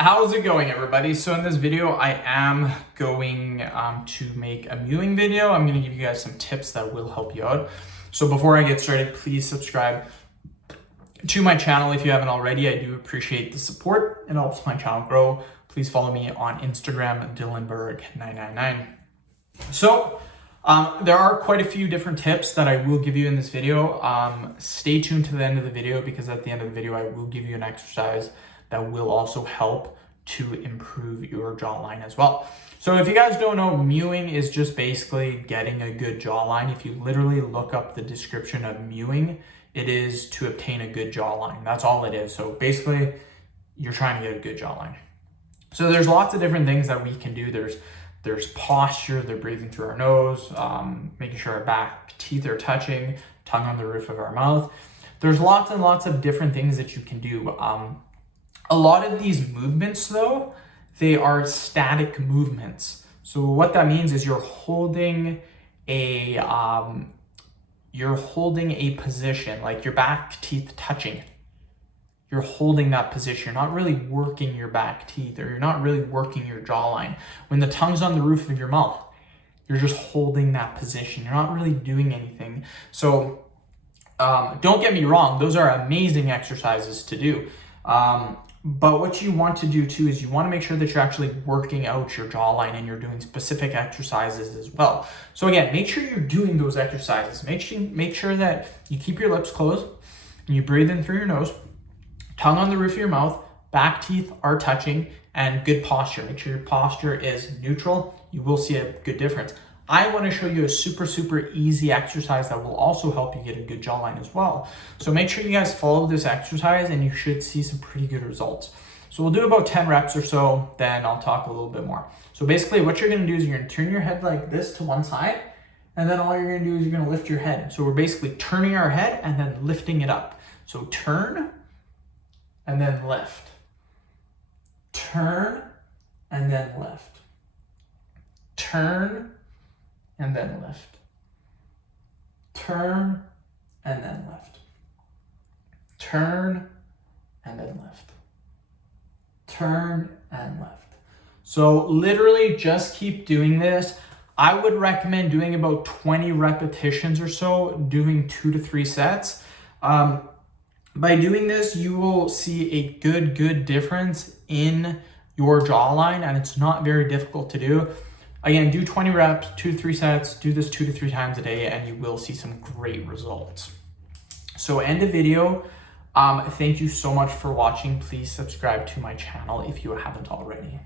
How's it going, everybody? So in this video, I am going to make a mewing video. I'm going to give you guys some tips that will help you out. So before I get started, please subscribe to my channel if you haven't already. I do appreciate the support. It helps my channel grow. Please follow me on Instagram, Dylanberg999. So there are quite a few different tips that I will give you in this video. Stay tuned to the end of the video because at the end of the video, I will give you an exercise that will also help to improve your jawline as well. So if you guys don't know, mewing is just basically getting a good jawline. If you literally look up the description of mewing, it is to obtain a good jawline. That's all it is. So basically, you're trying to get a good jawline. So there's lots of different things that we can do. There's posture, they're breathing through our nose, making sure our back teeth are touching, tongue on the roof of our mouth. There's lots and lots of different things that you can do. A lot of these movements though, they are static movements. So what that means is you're holding a position, like your back teeth touching. You're holding that position. You're not really working your back teeth, or you're not really working your jawline. When the tongue's on the roof of your mouth, you're just holding that position. You're not really doing anything. So don't get me wrong, those are amazing exercises to do. But what you want to do too is you want to make sure that you're actually working out your jawline and you're doing specific exercises as well. So again, make sure you're doing those exercises. Make sure that you keep your lips closed and you breathe in through your nose, tongue on the roof of your mouth, back teeth are touching, and good posture. Make sure your posture is neutral. You will see a good difference. I want to show you a super easy exercise that will also help you get a good jawline as well. So make sure you guys follow this exercise and you should see some pretty good results. So we'll do about 10 reps or so, then I'll talk a little bit more. So basically what you're going to do is you're going to turn your head like this to one side, and then all you're going to do is you're going to lift your head. So we're basically turning our head and then lifting it up. So turn and then lift. Turn and then lift. Turn and then lift. Turn and then lift. Turn and then lift. Turn and lift. So literally just keep doing this. I would recommend doing about 20 repetitions or so, doing 2 to 3 sets. By doing this, you will see a good difference in your jawline, and it's not very difficult to do. Again, do 20 reps, 2 to 3 sets, do this 2 to 3 times a day, and you will see some great results. So end of video. Thank you so much for watching. Please subscribe to my channel if you haven't already.